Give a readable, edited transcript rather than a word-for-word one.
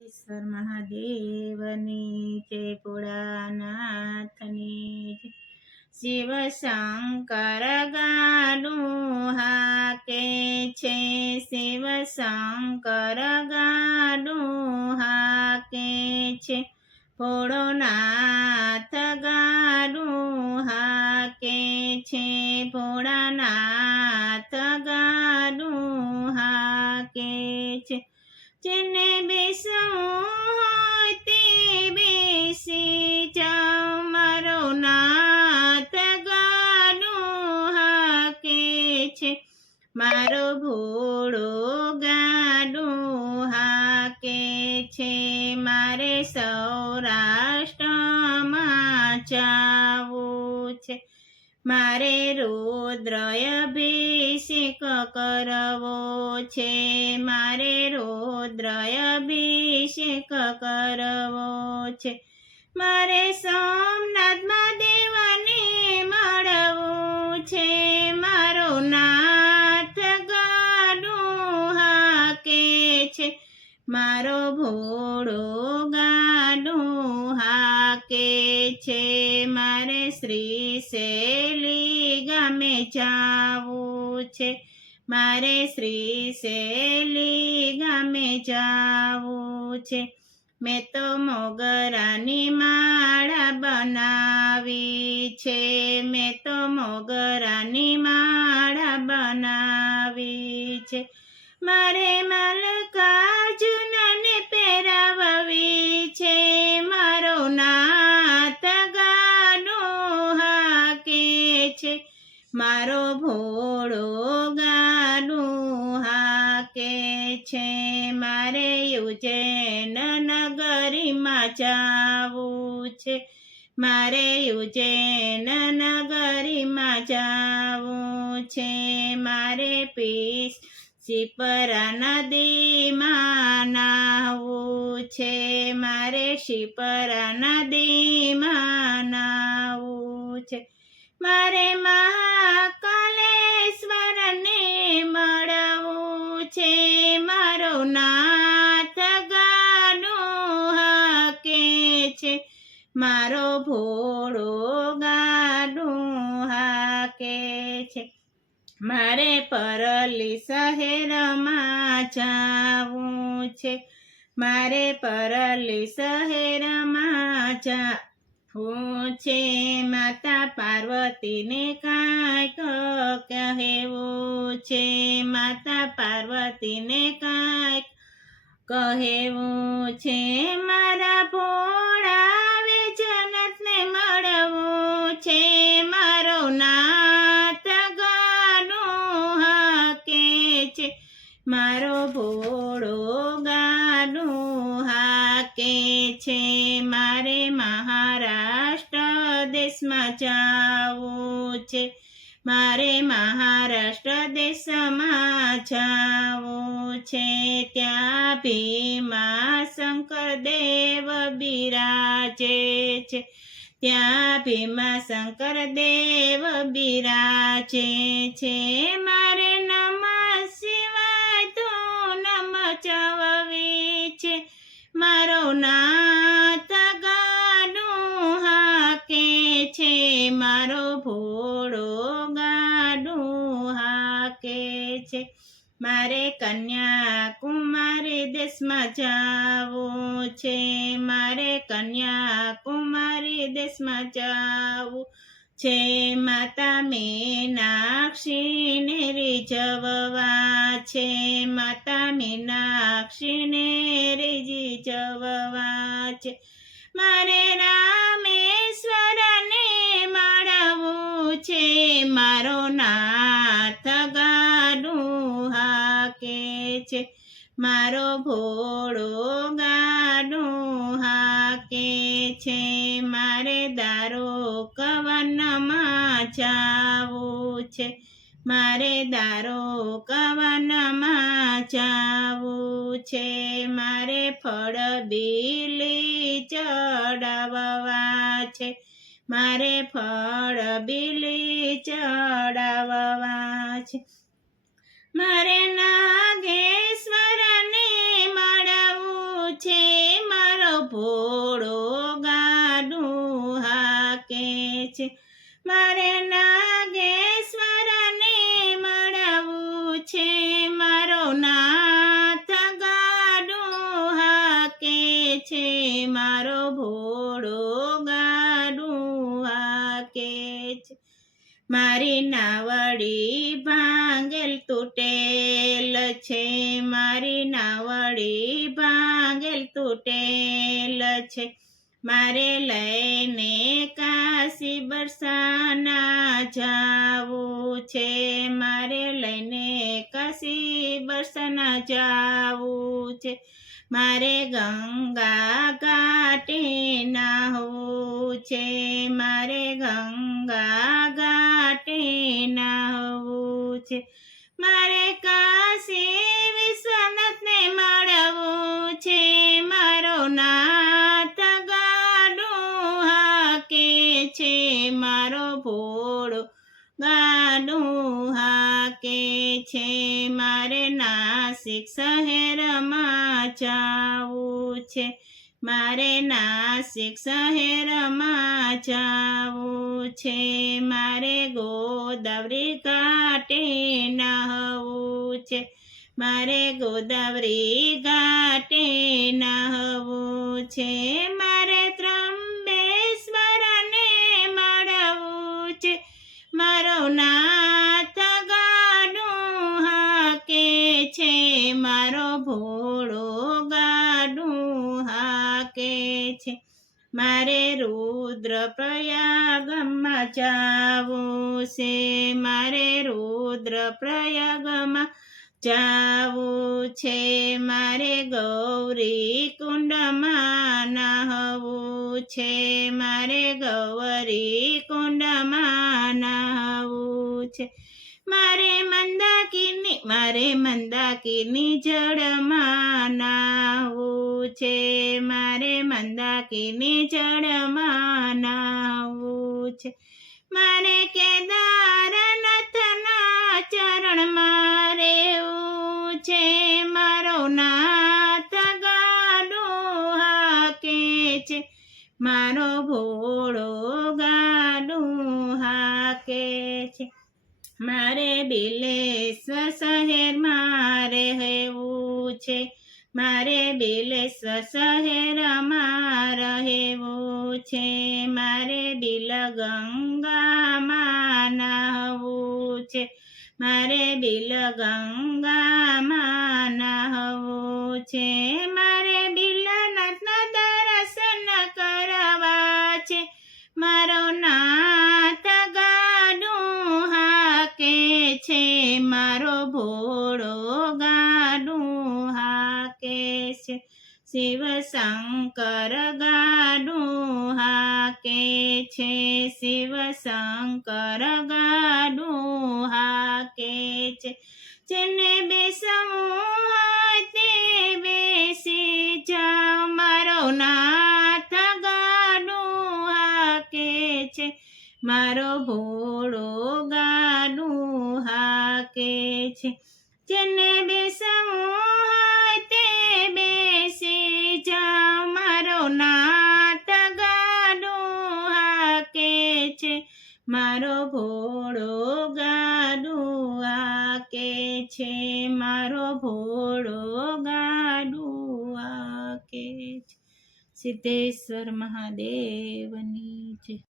ઈશ્વર મહાદેવની જય, ભોળાનાથની જય. શિવ શંકર ગાડું હાકે છે, શિવ શંકર ગાડું હાકે છે, ભોળોનાથ ગાડું હાકે છે, ભોળાનાથ ગાડું હાકે છે. જેને બેસવું હોય તે બેસી જાઓ, મારો નાથ ગાડું હાકે છે, મારો ભોળો ગાડું હાકે છે. મારે સૌરાષ્ટ્રમાં જાવું છે, મારે રુદ્રાભિષેક કરવો છે, મારે રુદ્રાભિષેક કરવો છે. મારે સોમનાથ મહાદેવને મળવું છે, મારો નાથ ગાડું હાકે છે, મારો ભોળો ગાડું હાકે છે. મારે શ્રીશૈલી ગામે જાવું છે, મારે શ્રીશૈલી ગામે જાવું છે. મેં તો મોગરાની માળા બનાવી છે, મેં તો મોગરાની માળા બનાવી છે. મારે મલ્લિકાર્જુનને પહેરાવવી છે, મારો નાથ ગાડું હાકે છે, મારો ભોળો ગાડું હાકે છે. મારે ઉજ્જૈન નગરીમાં જાવું છે, મારે ઉજ્જૈન નગરીમાં જાવું છે. મારે શિપ્રા નદીમાં નાહવું છે, મારે શિપ્રા નદીમાં નાહવું છે. મારે મહાકાલેશ્વરને મળવું છે, મારો નાથ ગાડું હાકે છે, મારો ભોળો ગાડું હાકે છે. મારે પરલી શહેરમાં જાવું છે, મારે પરલી શહેરમાં જાવું છે. માતા પાર્વતીને કાંઈક કહેવું છે, માતા પાર્વતીને કાંઈક કહેવું છે. મારા ભોળા વૈજનાથને મળવું છે, મારો નાથ ગાડું હાકે છે, મારો ભોળો ગાડું હાકે છે. મારે મહારાષ્ટ્ર દેશમાં જાવું છે, મારે મહારાષ્ટ્ર દેશમાં જાવું છે. ત્યાં ભીમા શંકર દેવ બિરાજે છે, ત્યાં ભીમા શંકર દેવ બિરાજે છે. મારે નમઃ શિવાય તો મચાવવી છે, મારો નાથ ગાડું હાકે છે, મારો ભોળો ગાડું હાકે છે. મારે કન્યાકુમારી દેશમાં જાવું છે, મારે કન્યાકુમારી દેશમાં જાવું છે. માતા મીનાક્ષીને રીઝવવા છે, માતા મીનાક્ષીને રીઝવવા છે. મારે રામેશ્વરને મળવું છે, મારો નાથ ગાડું હાકે છે, મારો ભોળો ગાડું હાકે છે. મારે દ્વારકાવનમાં જાવું છે, મારે દ્વારકાવનમાં જાવું છે. મારે ફળ બીલી ચડાવવા છે, મારે ફળ બીલી ચડાવવા છે. મારે નાગેશ્વરને મળવું છે મારો ભોળો ગાડું હાકે છે મારે નાગેશ્વરને મળવું છે મારો નાથ ગાડું હાકે છે મારો ભોળો ગાડું હાકે છે મારી નાવડી ભાંગેલ તૂટેલ છે મારી નાવડી ભાંગેલ તૂટેલ છે મારે લઈને કાશી બરસાના જાવું છે મારે લઈને કાશી બરસાના જાવું છે મારે ગંગા ઘાટે નાહવું છે મારે ગંગા ઘાટે નાહવું છે મારે કાશી વિશ્વનાથને મળવું છે મારો નાથ ગાડું હાકે છે મારો ભોળો ગાડું હાકે છે મારે નાસિક શહેરમાં જાવું છે મારે નાસિક શહેરમાં જાવું છે મારે ગોદાવરી ઘાટે નાહવું છે મારે ગોદાવરી ઘાટે નાહવું છે મારે ત્રંબેશ્વરને મળવું છે મારો નાથ ગાડું હાકે છે મારો ભોળો ગાડું હાકે છે મારે રુદ્રપ્રયાગમાં જાવું છે મારે રુદ્રપ્રયાગમાં જાવું છે મારે ગૌરી કુંડમાં નાહવું છે મારે ગૌરી કુંડમાં નાહવું છે મારે મંદાકિની જળમાં નાહવું છે મારે મંદાકિની જળમાં નાહવું છે મારે કેદારનાથના ચરણમાં રહેવું છે મારો નાથ ગાડું હાકે છે મારો ભોળો ગાડું હાકે છે મારે બિલેશ્વર શહેરમાં રહેવું છે મારે બિલેશ્વર શહેરમાં રહેવું છે મારે બિલગંગામાં નાહવું છે મારે બિલગંગામાં નાહવું છે મારે બિલનાથના દર્શન કરવા છે મારો નાથ ગાડું હાકે છે મારો ભોળો ગાડું હાકે છે શિવ શંકર ગાડું હાકે છે શિવ શંકર ગાડું હાકે છે જેને બેસવું હોય તે બેસી જાઓ મારો નાથ ગાડું હાકે છે મારો ભોળો ગાડું હાકે છે જેને બેસવું હોય તે બેસી જાઓ મારો નાથ ગાડું હાકે છે મારો ભોળો ગાડું હાકે છે મારો ભોળો ગાડું હાકે છે સિદ્ધેશ્વર મહાદેવની જય